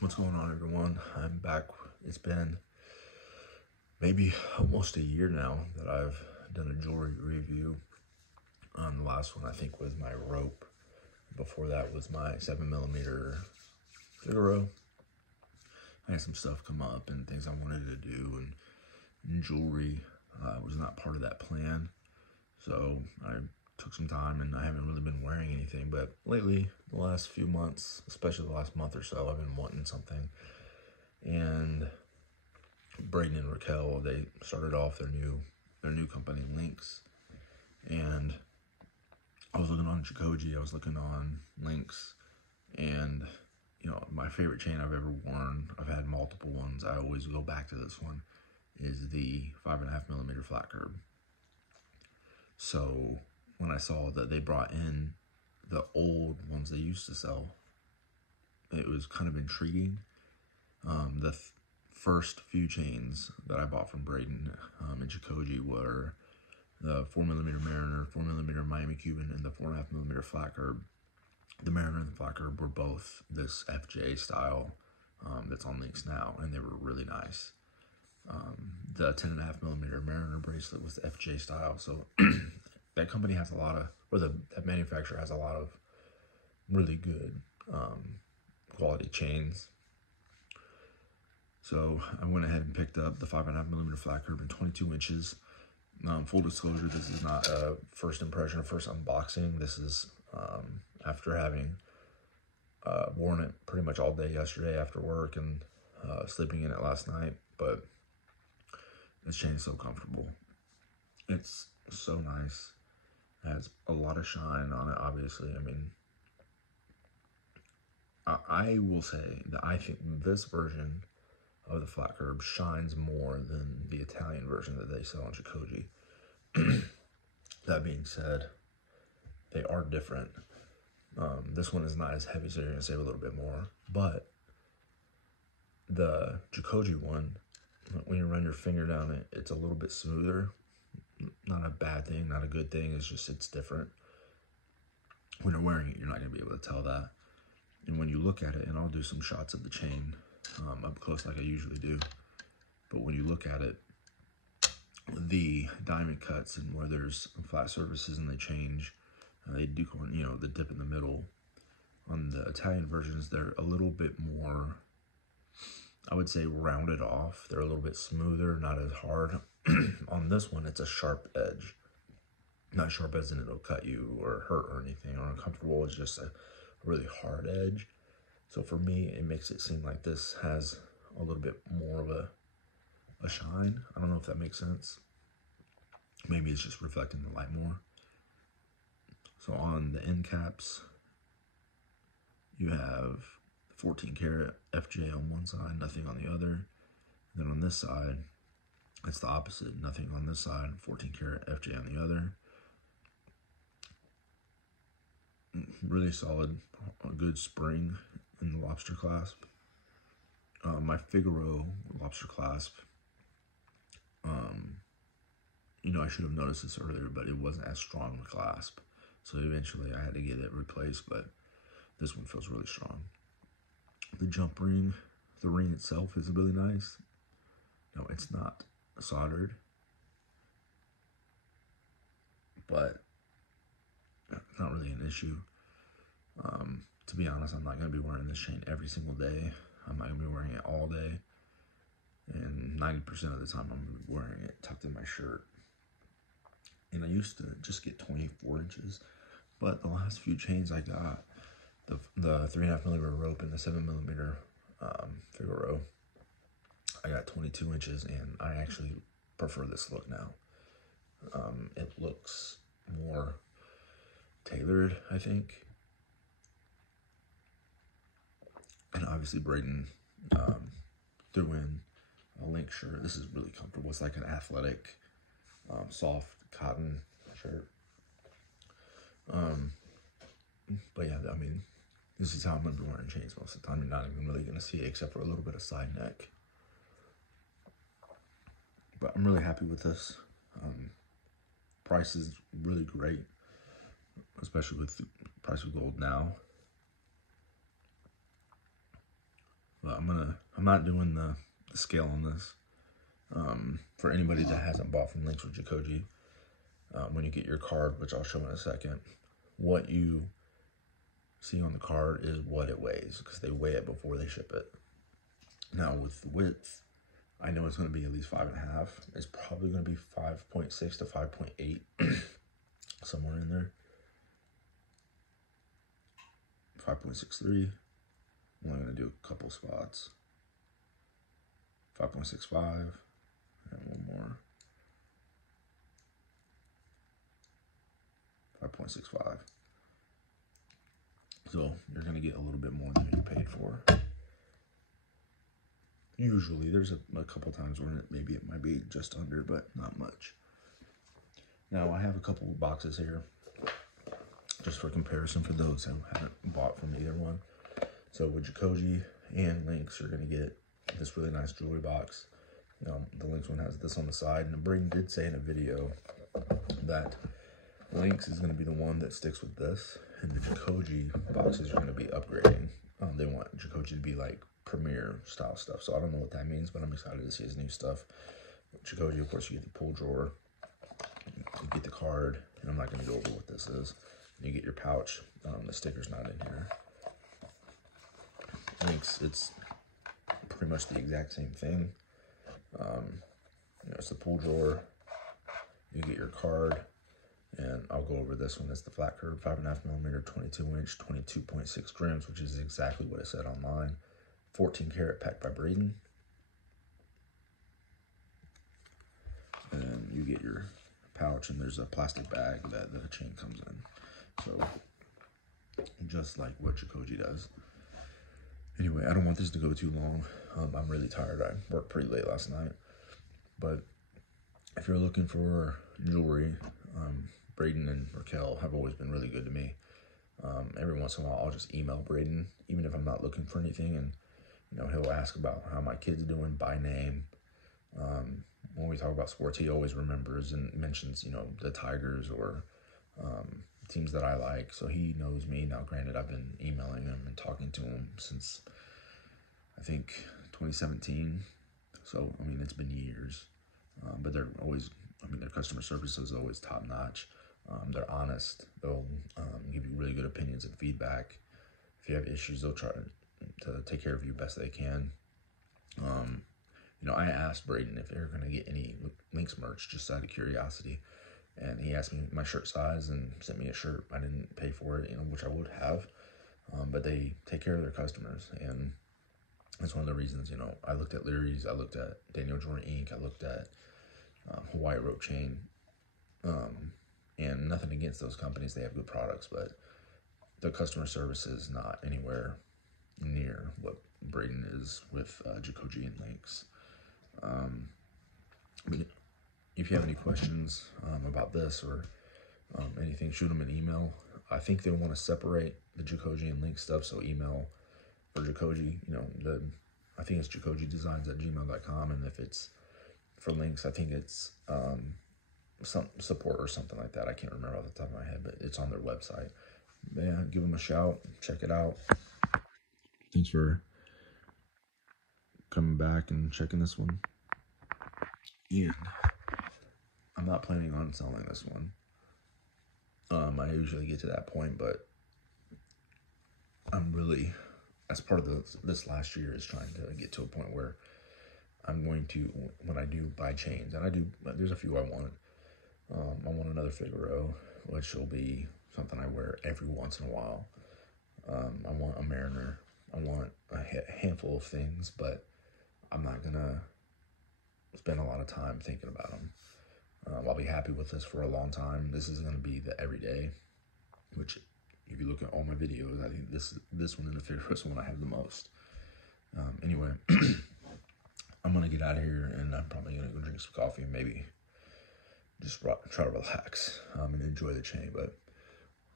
What's going on, everyone? I'm back. It's been maybe almost a year now that I've done a jewelry review. The last one I think was my rope. Before that was my 7mm Figaro. I had some stuff come up and things I wanted to do, and jewelry was not part of that plan. So I took some time, and I haven't really been wearing anything. But lately, the last few months, especially the last month or so, I've been wanting something. And Braden and Raquel, they started off their new company, Linx, and I was looking on Chicoji, I was looking on Linx, and my favorite chain I've ever worn, I've had multiple ones, I always go back to this one, is the 5.5mm flat curb. So when I saw that they brought in the old ones they used to sell, it was kind of intriguing. The first few chains that I bought from Braden and Chicoji were the 4mm Mariner, 4mm Miami Cuban, and the 4.5mm flat curb. The Mariner and the flat curb were both this FJ style that's on Linx now, and they were really nice. The 10.5mm Mariner bracelet was the FJ style, so that company has a lot of, or that manufacturer has a lot of really good quality chains. So I went ahead and picked up the 5.5mm flat curb in 22 inches. Full disclosure, this is not a first impression or first unboxing. This is after having worn it pretty much all day yesterday after work and sleeping in it last night. But this chain is so comfortable. It's so nice. It has a lot of shine on it, obviously. I mean, I will say that I think this version of the flat curb shines more than the Italian version that they sell on Chicoji. That being said, they are different. This one is not as heavy, so you're going to save a little bit more. But the Chicoji one, when you run your finger down it, it's a little bit smoother. Not a bad thing, not a good thing. It's just, it's different. When you're wearing it, you're not going to be able to tell that. And when you look at it, and I'll do some shots of the chain up close like I usually do, but when you look at it, the diamond cuts and where there's flat surfaces and they change, they do, the dip in the middle. On the Italian versions, they're a little bit more, I would say, rounded off. They're a little bit smoother, not as hard. On this one, it's a sharp edge. Not sharp as in it'll cut you or hurt or anything or uncomfortable. It's just a really hard edge. So for me, it makes it seem like this has a little bit more of a shine. I don't know if that makes sense. Maybe it's just reflecting the light more. So on the end caps, you have 14 karat FJ on one side, nothing on the other. Then on this side, it's the opposite. Nothing on this side, 14 karat FJ on the other. Really solid, a good spring in the lobster clasp. My Figaro lobster clasp, I should have noticed this earlier, but it wasn't as strong a clasp. So eventually I had to get it replaced, but this one feels really strong. The jump ring, the ring itself is really nice. No, it's not soldered, but it's not really an issue. To be honest, I'm not going to be wearing this chain every single day. I'm not going to be wearing it all day. And 90% of the time, I'm going to be wearing it tucked in my shirt. And I used to just get 24 inches. But the last few chains I got, the 3.5mm rope and the 7mm Figaro, I got 22 inches, and I actually prefer this look now. It looks more tailored, I think. And obviously Braden threw in a Linx shirt. This is really comfortable. It's like an athletic, soft cotton shirt. But yeah, I mean, this is how I'm going to be wearing chains most of the time. You're not even really going to see it except for a little bit of side neck. But I'm really happy with this. Price is really great, especially with the price of gold now. But I'm not doing the scale on this. For anybody that hasn't bought from Linx or Jikoji, when you get your card, which I'll show in a second, what you see on the card is what it weighs, because they weigh it before they ship it. Now with the width, I know it's going to be at least 5.5. It's probably going to be 5.6 to 5.8, somewhere in there. 5.63. I'm only going to do a couple spots. 5.65, and one more. 5.65. So you're going to get a little bit more than you paid for. Usually, there's a couple times where maybe it might be just under, but not much. Now, I have a couple of boxes here, just for comparison for those who haven't bought from either one. So with Jikoji and Linx, you're going to get this really nice jewelry box. The Linx one has this on the side, and Braden did say in a video that Linx is going to be the one that sticks with this, and the Jikoji boxes are going to be upgrading. They want Jikoji to be like premier style stuff, so I don't know what that means, but I'm excited to see his new stuff. Jikoji, of course, you get the pull drawer, you get the card, and I'm not going to go over what this is. You get your pouch. The sticker's not in here. Linx, it's pretty much the exact same thing. It's the pull drawer. You get your card, and I'll go over this one. It's the flat curve, 5.5mm, 22-inch, 22.6 grams, which is exactly what it said online. 14 karat packed by Braden. And you get your pouch, and there's a plastic bag that the chain comes in. So, just like what Jikoji does. Anyway, I don't want this to go too long. I'm really tired. I worked pretty late last night. But if you're looking for jewelry, Braden and Raquel have always been really good to me. Every once in a while, I'll just email Braden, even if I'm not looking for anything, and he'll ask about how my kid's doing by name. When we talk about sports, he always remembers and mentions, the Tigers or teams that I like. So he knows me. Now, granted, I've been emailing him and talking to him since, I think, 2017. So, it's been years. But they're always, their customer service is always top notch. They're honest. They'll give you really good opinions and feedback. If you have issues, they'll try to take care of you best they can. I asked Braden if they're going to get any Linx merch, just out of curiosity. And he asked me my shirt size and sent me a shirt. I didn't pay for it, which I would have. But they take care of their customers. And that's one of the reasons, I looked at Leary's, I looked at Daniel Jordan Inc., I looked at Hawaii Rope Chain. And nothing against those companies. They have good products, but the customer service is not anywhere near what Braden is with Jikoji and Linx. But if you have any questions about this or anything, shoot them an email. I think they want to separate the Jikoji and Linx stuff, so email for Jikoji, I think it's jikojidesigns@gmail.com, and if it's for Linx, I think it's some support or something like that. I can't remember off the top of my head, but it's on their website. But yeah, give them a shout, check it out. Thanks for coming back and checking this one. And I'm not planning on selling this one. I usually get to that point, but I'm really, as part of this last year, is trying to get to a point where I'm going to, when I do buy chains, and there's a few I want. I want another Figaro, which will be something I wear every once in a while. I want a Mariner. I want a handful of things, but I'm not gonna spend a lot of time thinking about them. I'll be happy with this for a long time. This is gonna be the everyday, which, if you look at all my videos, I think this one and the Figaro's one I have the most. Anyway, I'm gonna get out of here, and I'm probably gonna go drink some coffee and maybe just try to relax and enjoy the chain. But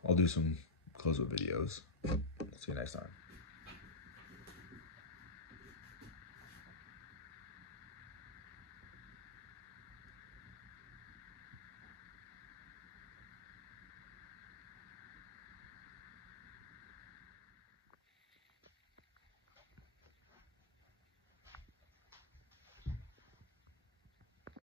I'll do some close-up videos. See you next time.